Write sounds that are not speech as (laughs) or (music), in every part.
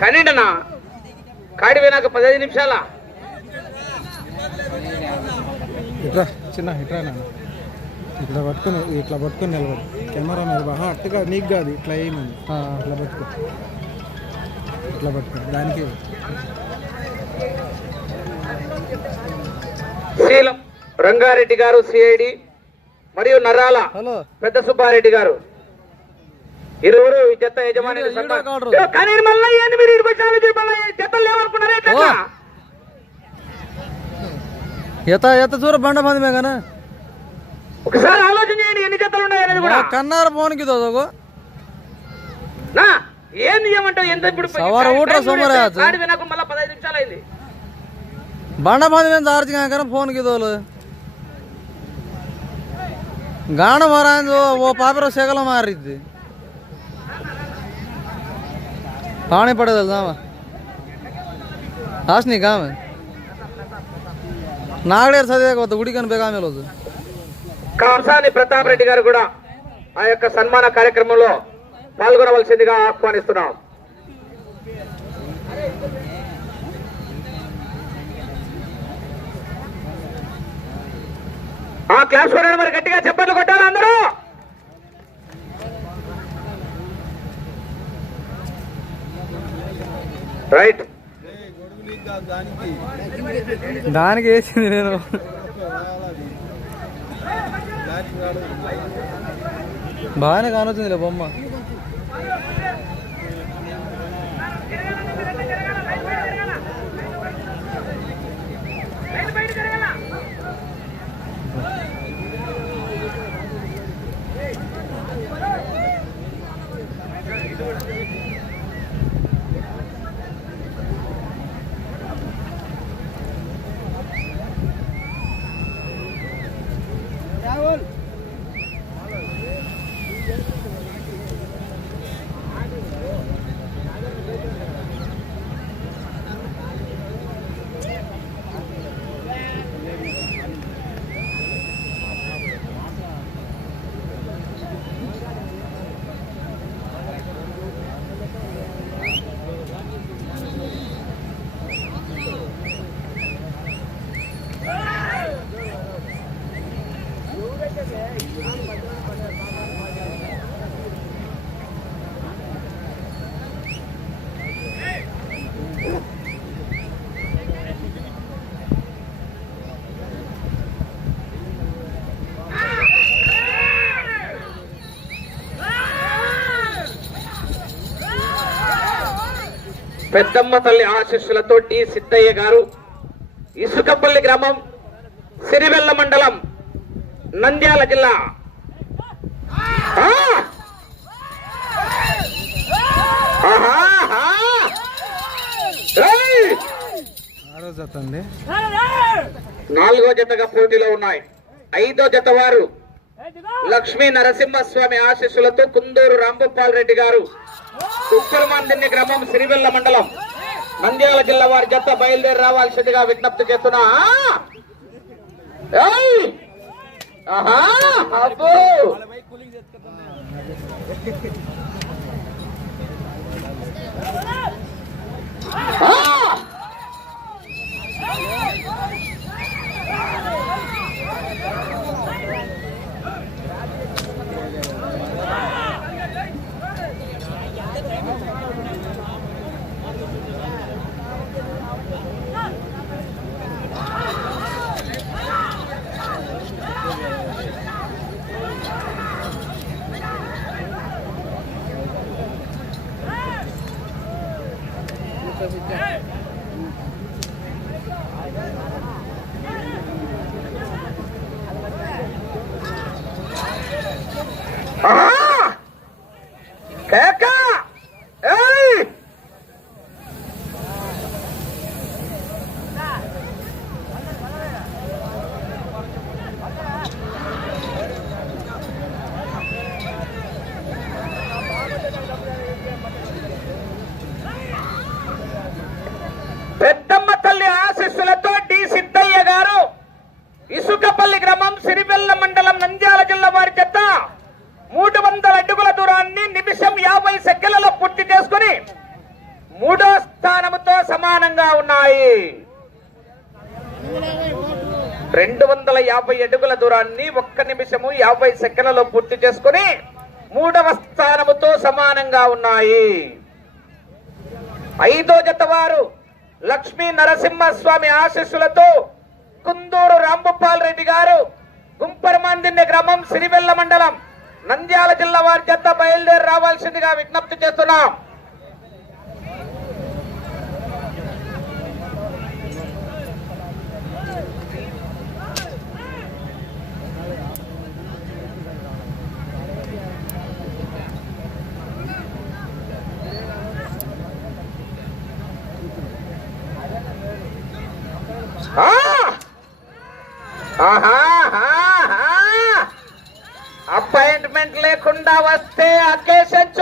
కనిండనా కాడి పోయినాక పదహైదు నిమిషాల? ఇట్లా చిన్న ఇట్లా ఇట్లా పట్టుకుని ఇట్లా పట్టుకుని నిలబడు. కెమెరా మీద బాగా అట్టుగా నీకు కాదు ఇట్లా వేయమని ఇట్లా పట్టుకో. ఇట్లా పట్టుకో దానికి శీలం రంగారెడ్డి గారు సిఐడి మరియు నరాల హలో. పెద్ద సుబ్బారెడ్డి గారు. ఇరువురు జత యజమాని కానీ మళ్ళీ ఎనిమిది ఇరవై నాలుగు జతలు లేవనుకున్నారే ఎత ఎత చూర బండ మంది మేఘనా ఒకసారి ఆలోచన చేయండి ఎన్ని జతలు ఉన్నాయనేది కూడా. కన్నారు ఫోన్కి దోదకు నా ఏంది ఎంత ఇప్పుడు సవార ఊట సోమరే ఆడి వినాకు మళ్ళీ పదహైదు నిమిషాలు అయింది. బండ మంది చార్జ్ కానీ ఫోన్కి దోలు. గాన మారాంజో ఓ పాపర శగలం మారిద్ది. पाणी పడదు जाम आस नी काम నాగడేరు చదివే గుడి కనిపేగా రోజు. కంసాని ప్రతాప్ రెడ్డి గారు కూడా ఆ యొక్క సన్మాన కార్యక్రమంలో పాల్గొనవలసిందిగా ఆహ్వానిస్తున్నాం. ఆ క్లాస్ కొనడం మరి గట్టిగా చెప్పండి కొట్టాలి అందరూ! రైట్. దానికి వేసింది నేను. బాగానే కానొచ్చిందిలే బొమ్మ. పెద్దమ్మ తల్లి ఆశీస్సులతో టి. సిద్ధయ్య గారు ఇసుకపల్లి గ్రామం సిరివెల్ల మండలం నంద్యాల జిల్లా. నాలుగో జతగా పోటీలో ఉన్నాయి. ఐదో జత వారు లక్ష్మీ నరసింహస్వామి ఆశీస్సులతో కుందూరు రాంభూపాల్ రెడ్డి గారు. కుక్కరమాందిన్ని గ్రామం సిరివెల్ల మండలం. నంద్యాల జిల్లా వారి జత బయలుదేరి రావాల్సిందిగా విజ్ఞప్తి చేస్తున్నా ఏయ్! ఆహా! అబ్బో! ఆ! ఆహా! కేక! ఏయ్! మూడో స్థానముతో సమానంగా ఉన్నాయి రెండు వందల యాభై అడుగుల దూరాన్ని ఒక్క నిమిషము యాభై సెకండ్లలో పూర్తి చేసుకుని మూడవ స్థానముతో సమానంగా ఉన్నాయి. ఐదో జత వారు లక్ష్మీ నరసింహస్వామి ఆశీస్సులతో కుందూరు రాంభూపాల్ రెడ్డి గారు గుంపరమాందిన్య గ్రామం సిరివెల్ల మండలం నంద్యాల జిల్లా వారి జత బయలుదేరి రావాల్సిందిగా విజ్ఞప్తి చేస్తున్నాం ఆ! ఆహా, ఆహా! అపాయింట్మెంట్ లేకుండా వస్తే అకేషన్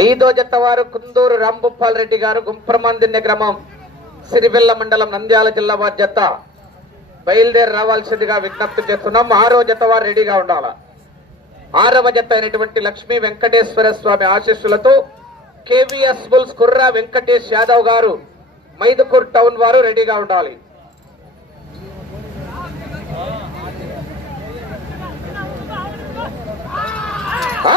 ఐదో జత వారు కుందూరు రాంభూపాల్ రెడ్డి గారు గుంప్రమందిన్య గ్రామం సిరిపిల్ల మండలం నంద్యాల జిల్లా వారి జత బయలుదేరి రావాల్సిందిగా విజ్ఞప్తి చేస్తున్నాం. ఆరో జత వారు రెడీగా ఉండాల? ఆరవ జత అయినటువంటి లక్ష్మీ వెంకటేశ్వర స్వామి ఆశీస్సులతో KVS bulls Kurra Venkatesh Yadav garu Mydukur town వారు రెడీగా ఉండాలి. ఆ!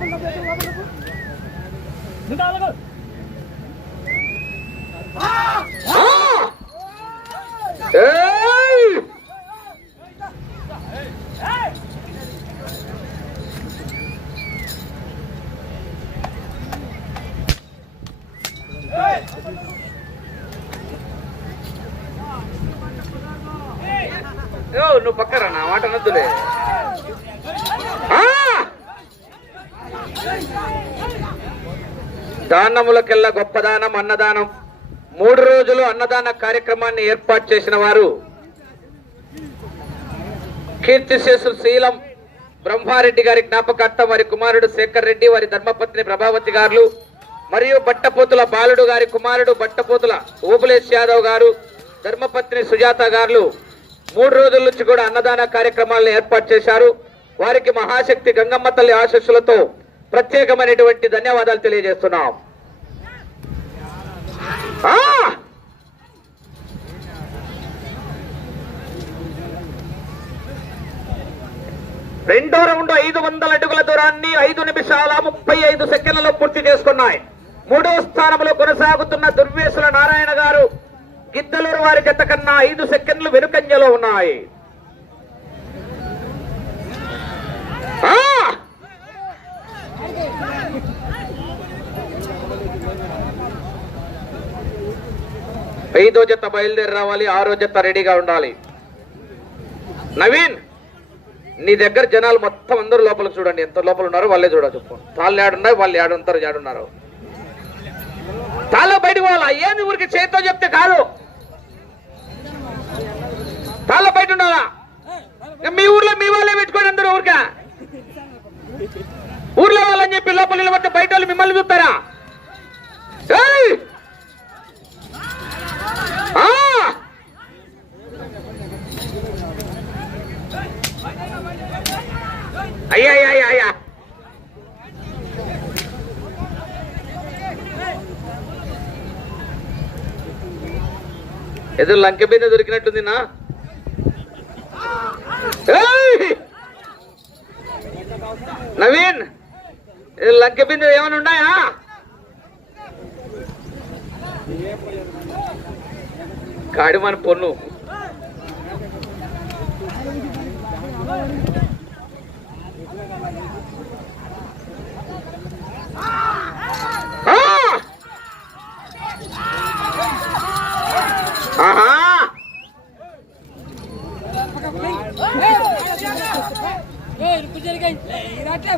కెవ్వో కేక ఏయ్! ఆ! దానములకెల్లా గొప్పదానం అన్నదానం. మూడు రోజులు అన్నదాన కార్యక్రమాన్ని ఏర్పాటు చేసిన వారు కీర్తిశేషు శీలం బ్రహ్మారెడ్డి గారి జ్ఞాపకార్థం వారి కుమారుడు శేఖర్ రెడ్డి వారి ధర్మపత్ని ప్రభావతి గారు మరియు బట్టపోతుల బాలుడు గారి కుమారుడు బట్టపోతుల ఓపులేష్ యాదవ్ గారు ధర్మపత్ని సుజాత గారు మూడు రోజుల నుంచి కూడా అన్నదాన కార్యక్రమాలను ఏర్పాటు చేశారు. వారికి మహాశక్తి గంగమ్మ తల్లి ఆశస్సులతో ప్రత్యేకమైనటువంటి ధన్యవాదాలు తెలియజేస్తున్నాం. రెండో రౌండ్ ఐదు వందల అడుగుల దూరాన్ని ఐదు నిమిషాల ముప్పై ఐదు సెకండ్లలో పూర్తి చేసుకున్నాయి. మూడో స్థానంలో కొనసాగుతున్న దుర్వేసుల నారాయణ గారు గిద్దలూరు వారి జత కన్నా ఐదు సెకండ్లు వెనుకంజలో ఉన్నాయి ఆ! ఐదో జత బయలుదేరి రావాలి ఆరో జత రెడీగా ఉండాలి. నవీన్ నీ దగ్గర జనాలు మొత్తం అందరూ లోపల చూడండి. ఎంత లోపల ఉన్నారో వాళ్ళే చూడ చెప్పు. తాళ్ళు ఏడున్నాయి వాళ్ళు ఏడుంటారు ఏడున్నారు తాళ్ళ బయట పోవాలా? ఏమి ఊరికి చేతితో చెప్తే కాదు. తాళ్ళ బయట ఉండాలా? మీ ఊర్లో మీ వాళ్ళే పెట్టుకోండి అందరూ ఊరికా. ఊర్లో వాళ్ళని చెప్పి లోపల నిలబడితే బయట వాళ్ళు మిమ్మల్ని చూస్తారా? ఏయ్! అయ్యా అయ్యా అయ్యా అయ్యా. ఏదో లంకె మీద దొరికినట్టుంది నా. నవీన్ ఇది లంకె బిందె ఏమైనా ఉన్నాయా? తాడిమని పొన్ను జరిగాయి రాట్లే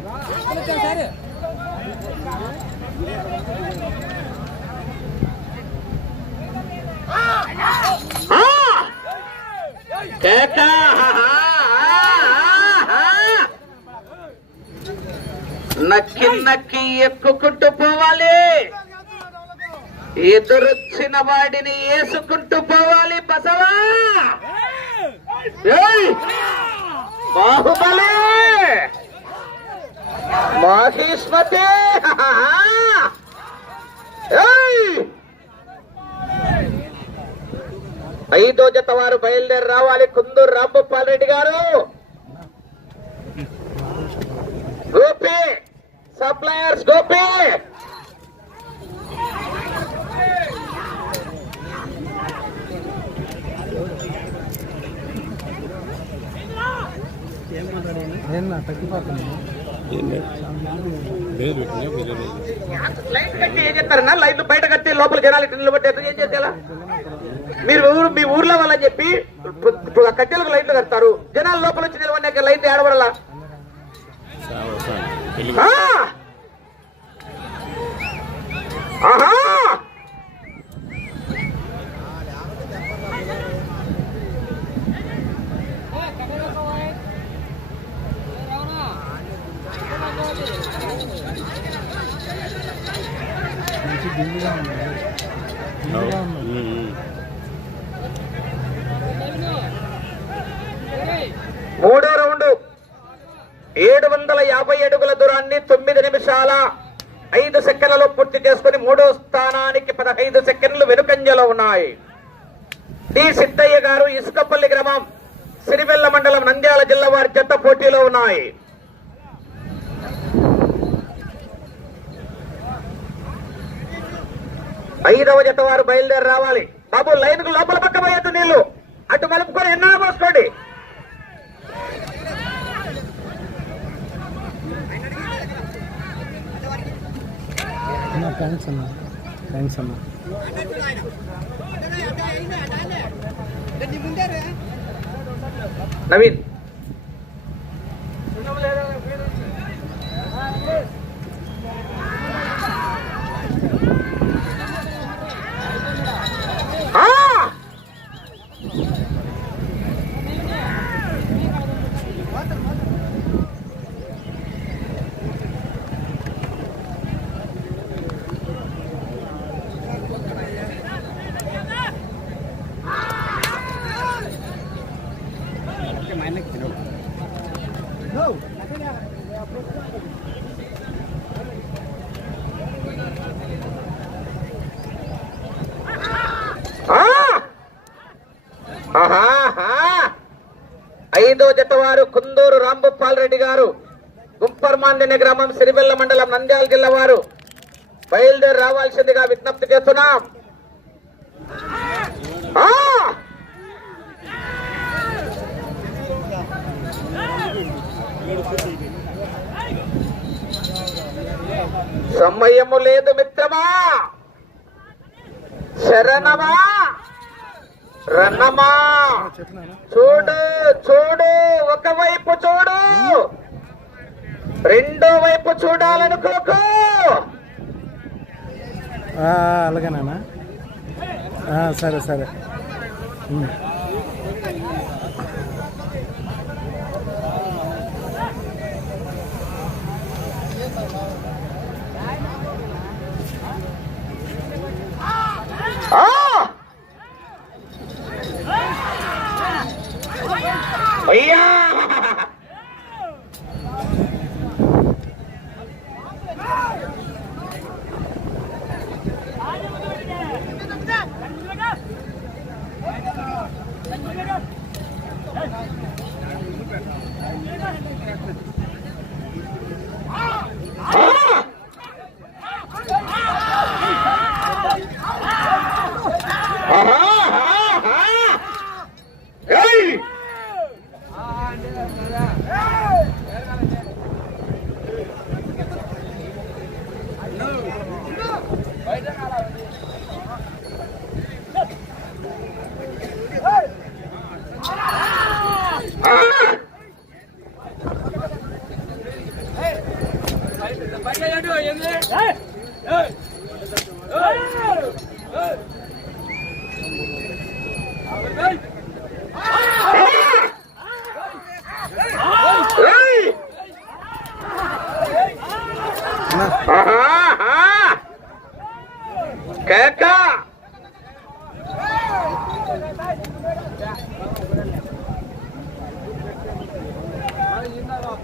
సార్ నక్కి నక్కి ఎక్కుకుంటూ పోవాలి. ఎదురొచ్చిన వాడిని వేసుకుంటూ పోవాలి బసవా. ఏయ్! బాహుబలి! ఐదో జత వారు బయలుదేరి రావాలి. కుందూరు రాంభూపాల్ రెడ్డి గారు. గోపి సప్లయర్స్ గోపి. లైట్ కట్టి ఏం చేస్తారన్నా? లైట్లు బయట కట్టి లోపల జనాలు నిలబట్టి ఏం చేసేలా మీరు ఊరు మీ ఊర్లో వాళ్ళని చెప్పి కట్టెలకు లైట్లు కడతారు. జనాలు లోపల వచ్చి నిలబడినాక లైట్ ఏడబడాలా! ఆహా! మూడో రౌండ్. ఏడు వందల యాభై అడుగుల దూరాన్ని తొమ్మిది నిమిషాల ఐదు సెకండ్లలో పూర్తి చేసుకుని మూడో స్థానానికి పదహైదు సెకండ్లు వెనుకంజలో ఉన్నాయి. డి. సిద్ధయ్య గారు ఇసుకపల్లి గ్రామం సిరివెల్ల మండలం నంద్యాల జిల్లా వారి జత పోటీలో ఉన్నాయి. ఐదవ జత వారు బయలుదేరి రావాలి. బాబు లైన్కు లోపల పక్క పోయేది నీళ్ళు అటు మలుపుకొని ఎన్నో పోసుకోండి థ్యాంక్స్ అన్న థ్యాంక్స్ అన్న నవీన్ ఆ! ఆ! ఆహాహా! ఐదో జత వారు కుందూరు రాంభూపాల్ రెడ్డి గారు గుంపర్మాందిని గ్రామం సిరివెల్ల మండలం నంద్యాల జిల్లా వారు. బయలుదేరి రావాల్సిందిగా విజ్ఞప్తి చేస్తున్నాం. సమయము లేదు మిత్రమా. శరణమా. రన్నమా చూడు చూడు ఒకవైపు చూడు. రెండో వైపు చూడాలనుకోకు అలాగేనా సరే సరే ఉమ్. ఆ! అయ్యా ఆ! ఆహా! ఆహా! ఏయ్!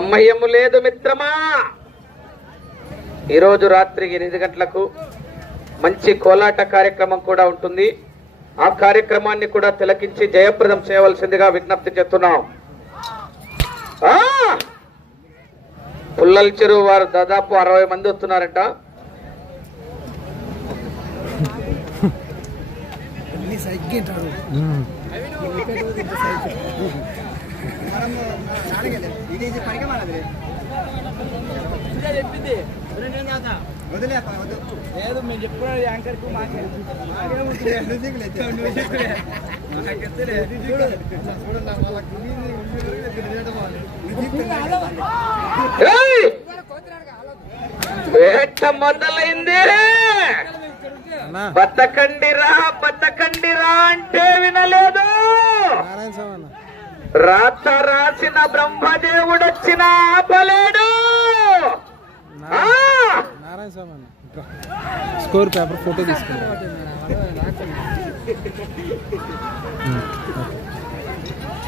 సమయము లేదు మిత్రమా? ఈరోజు రాత్రి ఎనిమిది గంటలకు మంచి కోలాట కార్యక్రమం కూడా ఉంటుంది. ఆ కార్యక్రమాన్ని కూడా తిలకించి జయప్రదం చేయవలసిందిగా విజ్ఞప్తి చేస్తున్నాం! పుల్లల చెరువు వారు దాదాపు అరవై మంది వస్తున్నారంట. (laughs) ఉమ్. లేదు మేము చెప్పుకున్నాం యాంకర్కు మాకే. ఏయ్! వేట మొదలైంది. అన్నా. బతకండిరా బతకండిరా అంటే వినలేదు. నారాయణ స్వామి అన్న. రాత రాసిన బ్రహ్మదేవుడు వచ్చిన ఆపలేడు! Narayana Swamy. Score paper photo!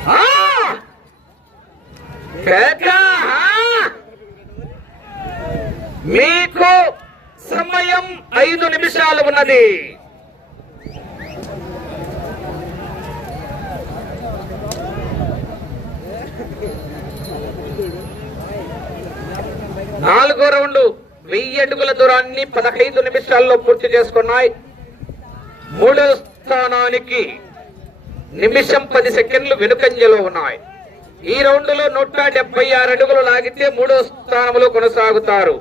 ఆ! మీకు సమయం ఐదు నిమిషాలు ఉన్నది నాలుగో రౌండ్ వెయ్యి అడుగుల దూరాన్ని పదహైదు నిమిషాల్లో పూర్తి చేసుకున్నాయి. మూడో స్థానానికి నిమిషం పది సెకండ్లు వెనుకంజలో ఉన్నాయి. ఈ రౌండ్లో నూట డెబ్బై ఆరు అడుగులు లాగితే మూడో స్థానంలో కొనసాగుతారు.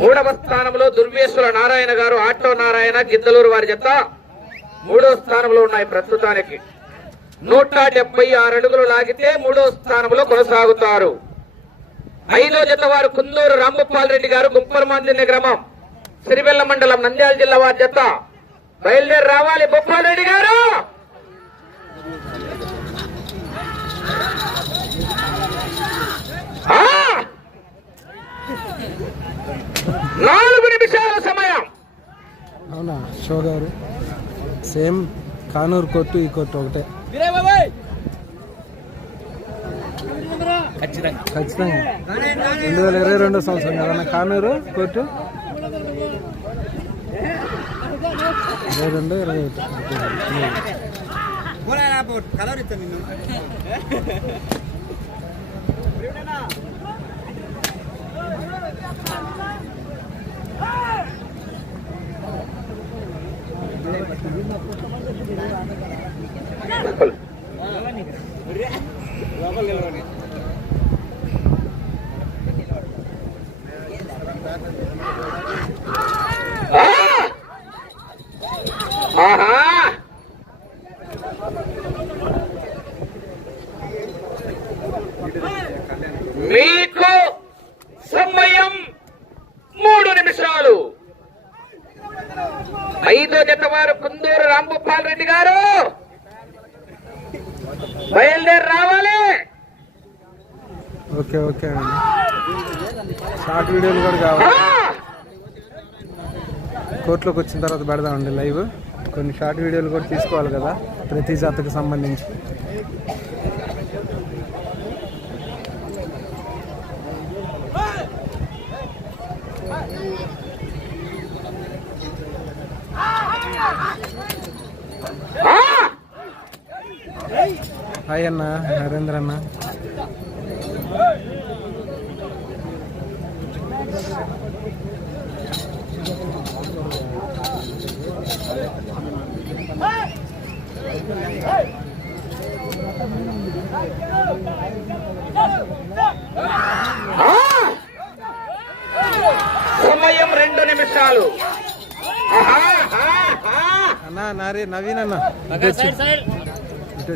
మూడవ స్థానంలో దుర్వేశ్వర నారాయణ గారు ఆటో నారాయణ గిద్దలూరు వారి జత. మూడో స్థానంలో ఉన్నాయి ప్రస్తుతానికి. నూట డెబ్బై ఆరు అడుగులు లాగితే మూడో స్థానంలో కొనసాగుతారు. ఐదో జత వారు కుందూరు రాంభూపాల్ రెడ్డి గారు గుంపరమాందిని గ్రామం సిరివెల్ల మండలం నంద్యాల జిల్లా వారి జత. బయలుదేరి రావాలి భూపాల్ రెడ్డి గారు! ఆ! నాలుగు నిమిషాల సమయం. అవునా షో గారు. సేమ్ కానూరు కొట్టు ఈ కొట్టు ఒకటే. ఖచ్చితంగా ఖచ్చితంగా రెండు వేల ఇరవై రెండో సంవత్సరం కదన్నా కానూరు కొట్టు ఇరవై రెండు ఇరవై ఒకటి ఆహా! మీకు సమయం మూడు నిమిషాలు. ఐదో జత వారు కుందూరు రాంభూపాల్ రెడ్డి గారు! బయలుదేరి రావాలి! ఓకే ఓకే అండి. షార్ట్ వీడియోలు కూడా కావాలి! కోర్టులోకి వచ్చిన తర్వాత పెడదామండి లైవ్. కొన్ని షార్ట్ వీడియోలు కూడా తీసుకోవాలి కదా ప్రతి జాతకు సంబంధించి. హాయ్ అన్న నరేంద్ర అన్న. సమయం రెండు నిమిషాలు. అన్న నారి నవీన్ అన్న. ఇటు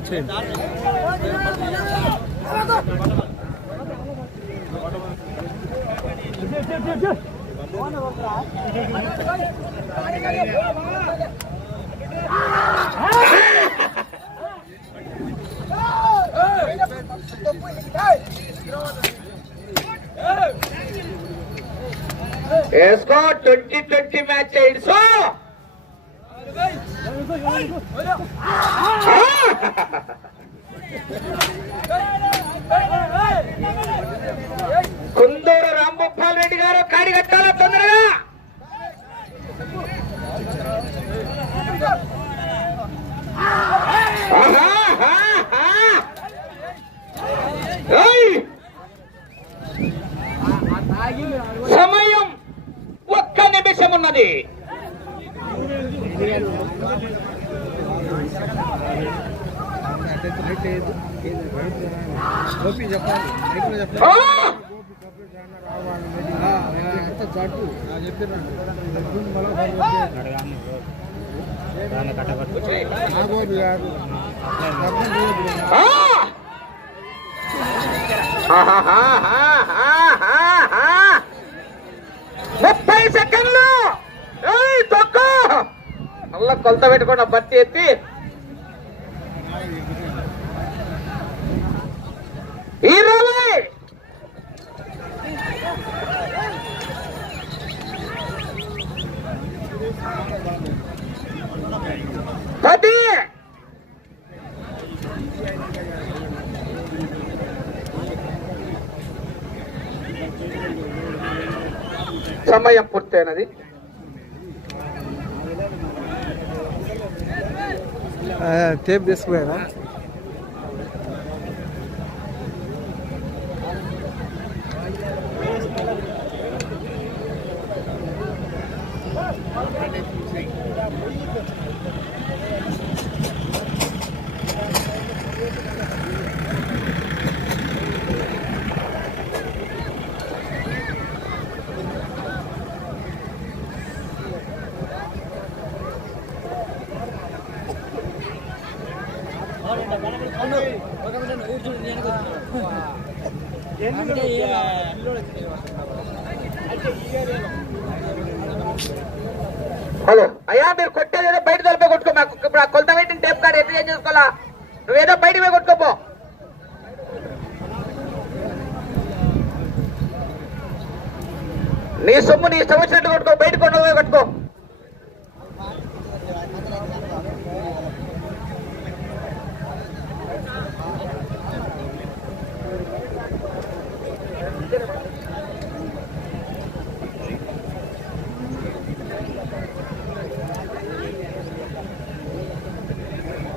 వేసుకో ట్వంటీ ట్వంటీ మ్యాచ్ చేయండి సో కుందూరు రాంగోపాల్ రెడ్డి గారు కాడి కట్టాల తొందరగా ఆహా. సమయం ఒక్క నిమిషం ఉన్నది గోపి ముప్పై సెకండ్లు. తొక్కు. మళ్ళా కొలత పెట్టుకున్న బట్టి ఎత్తి. ఇరవై పది సమయం పూర్తయినది. టేప్ తీసుకుపోయారా? హలో. అయ్యా మీరు కొట్టేది ఏదో బయట తలపై కొట్టుకో. మాకు ఇప్పుడు ఆ కొలత పెట్టిన టేప్ కార్డు ఎట్లా ఏం చేసుకోవాలా? నువ్వేదో బయట పోయి కొట్టుకోపో నీ సొమ్ము నీ ఇష్టం వచ్చినట్టు కొట్టుకో. బయట కొండ పోయి కొట్టుకో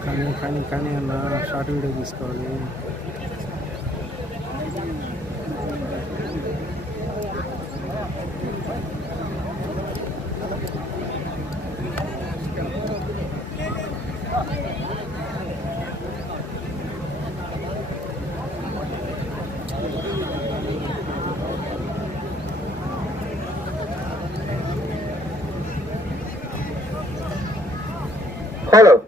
కానీ కానీ కానీ అన్న షార్ట్ వీడియో తీసుకోవాలి హలో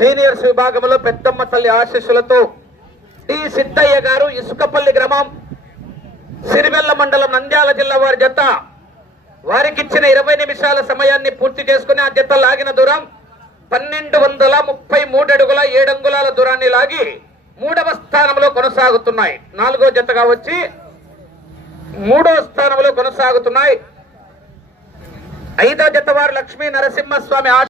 సీనియర్స్ విభాగంలో పెద్దమ్మ తల్లి ఆశీస్సులతో టి. సిద్ధయ్య గారు ఇసుకపల్లి గ్రామం సిరివెల్ల మండలం నంద్యాల జిల్లా వారి జత. వారికిచ్చిన ఇరవై నిమిషాల సమయాన్ని పూర్తి చేసుకుని ఆ జత లాగిన దూరం పన్నెండు వందల ముప్పై మూడడుగుల ఏడు అంగుళాల దూరాన్ని లాగి మూడవ స్థానంలో కొనసాగుతున్నాయి. నాలుగో జతగా వచ్చి మూడవ స్థానంలో కొనసాగుతున్నాయి. ఐదో జత వారు లక్ష్మీ నరసింహస్వామి